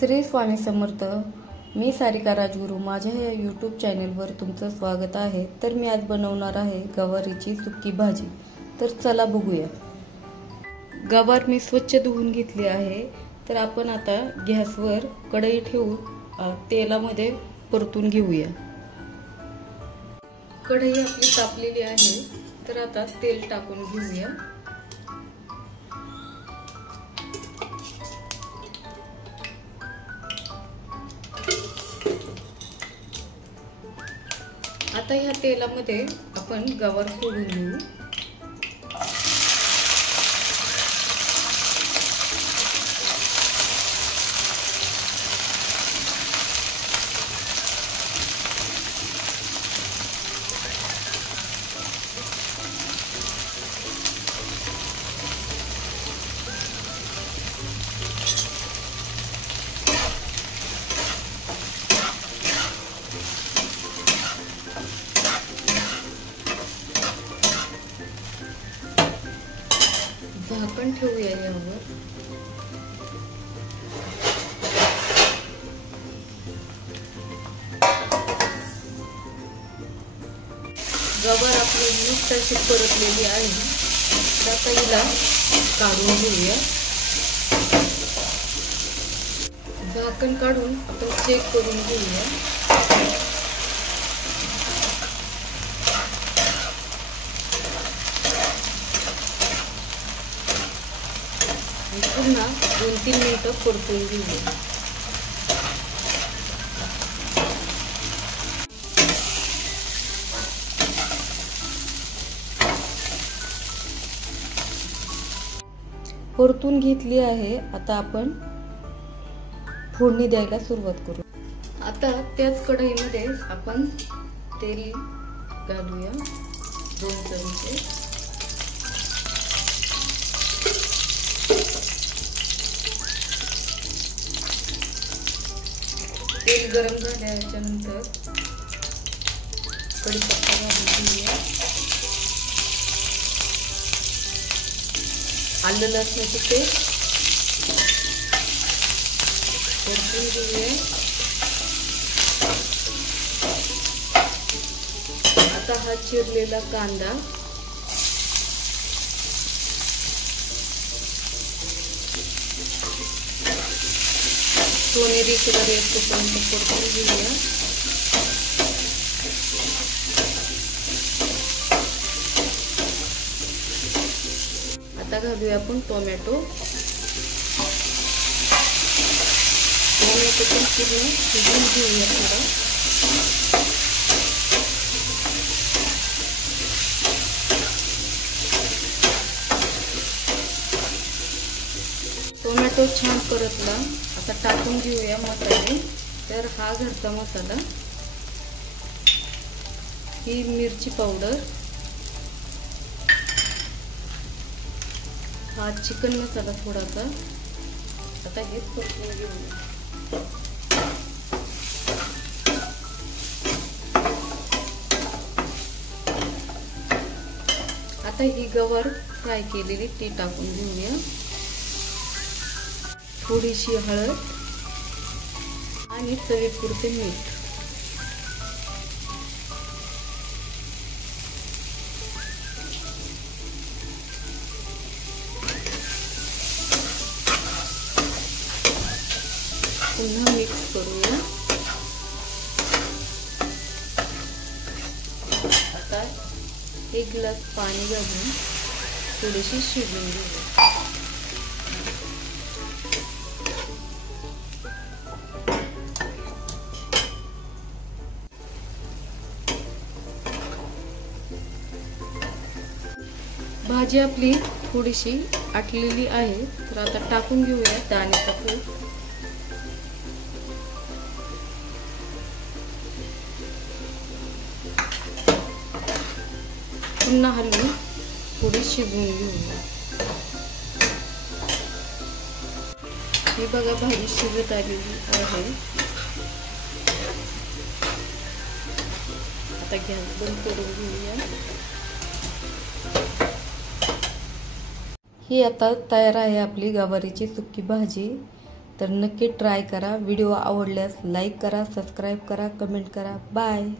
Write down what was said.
श्री स्वामी समर्थ. मी सारिका राजगुरू. माझ्या या यूट्यूब चॅनेलवर तुमचं स्वागत आहे. तर मी आज बनवणार आहे गवारीची सुकी भाजी. तर चला बघूया. गवार मी स्वच्छ धुवून घेतली आहे. तर आपण आता गॅसवर कढई ठेवून तेलामध्ये परतून घेऊया. कढई आपली तापलेली आहे. तर आता तेल टाकून घेऊया. आता ह्या तेलामध्ये आपण गवार सोडून घेऊ. झाकण ठेवूया यावर. गवार आपली मस्त अशी परतलेली आहे. आता हिला काढून घेऊया. झाकण काढून आपण चेक करून घेऊया. पुन्हा 2-3 मिनिटं परतून घेऊया. परतून घेतली आहे. आता आपण फोडणी द्यायला सुरुवात करू. आता त्याच कढईमध्ये आपण तेल घालूया. 2 चमचे. तेल गरम झाल्याच्या नंतर कढीपत्ता घालून घेऊया. आलं लसणाची पेस्ट परतून घेऊया. आता हा चिरलेला कांदा सोनेरी कलर येतोपर्यंत परतून घेऊया. आता घालूया आपण टोमॅटो. पण पूर्ण शिजवून घेऊया थोडा. टोमॅटो छान परतला. आता टाकून घेऊया मसाले. तर हा घरचा मसाला, ही मिरची पावडर, हा चिकन मसाला थोडासा. आता हे परतून घेऊया. आता ही गवार फ्राय केलेली ती टाकून घेऊया. थोडीशी हळद आणि चवीपुरते मीठ. पुन्हा मिक्स करूया. आता 1 ग्लास पाणी घालून थोडीशी शिजवून घेऊया. भाजी आपली थोडीशी आटलेली आहे. तर आता टाकून घेऊया दाण्याचा कूट. पुन्हा हलवून थोडी शिजवून घेऊया. हे बघा भाजी शिजत आलेली आहे. आता गॅस बंद करून घेऊया. ही आता तयार आहे आपली गवारीची सुकी भाजी. तर नक्की ट्राय करा. व्हिडिओ आवडल्यास लाईक करा, सबस्क्राईब करा, कमेंट करा. बाय.